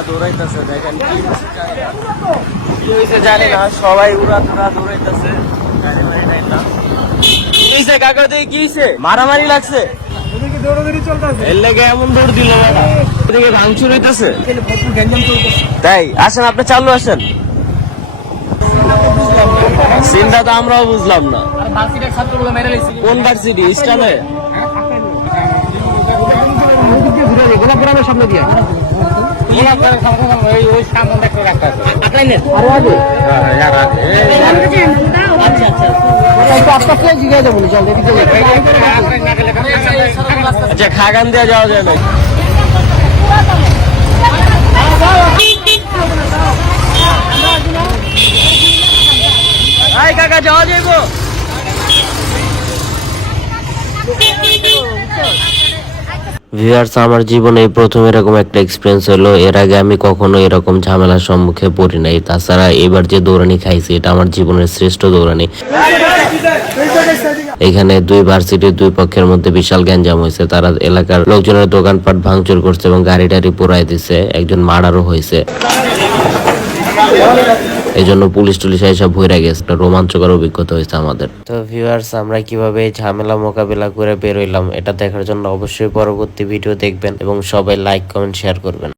নিয়ে দৌড়াইতেছে, দেখেন কি হয়েছে জানি না, সবাই উড়া ধুরা দৌড়াইতেছে। গাড়ি বাড়ি নাই না, কি হয়েছে কাকা? দেখি কি হয়েছে, মারামারি লাগছে? এর লেগে এমন দৌড় দিল বাবা, এদিকে ভাঙচুর হইতেছে। তাই আসেন, আপনি চালু আসেন। সিনটা তো আমরাও বুঝলাম না। কোন ভার্সিটি? ইস্টার্নে? গোলাপগ্রামের সামনে দিয়ে আচ্ছা, খাগান দিয়ে যাওয়া যায় না? কাকা যাওয়া যাইবো? ভিউয়ার্স, আমার জীবনে প্রথম এরকম একটা এক্সপিরিয়েন্স হলো। এর আগে আমি কখনো এরকম ঝামেলার সম্মুখে পড়ি নাই। তাছাড়া এবার যে দৌড়ানি খাইছি, এটা আমার জীবনের শ্রেষ্ঠ দৌড়ানি। এখানে দুই ভার্সিটির দুই পক্ষের মধ্যে বিশাল গ্যাঞ্জাম হয়েছে। তারা এলাকার লোকজনের দোকানপাট ভাঙচুর করছে এবং গাড়ি টাড়ি পোড়াই দিছে। একজন মার্ডারও হয়েছে। এই জন্য পুলিশ টুলিশ এসব ভরে গেছে। একটা রোমাঞ্চকর অভিজ্ঞতা হয়েছে আমাদের। তো ভিউয়ার্স, আমরা কিভাবে ঝামেলা মোকাবেলা করে বেরোইলাম, এটা দেখার জন্য অবশ্যই পরবর্তী ভিডিও দেখবেন এবং সবাই লাইক কমেন্ট শেয়ার করবেন।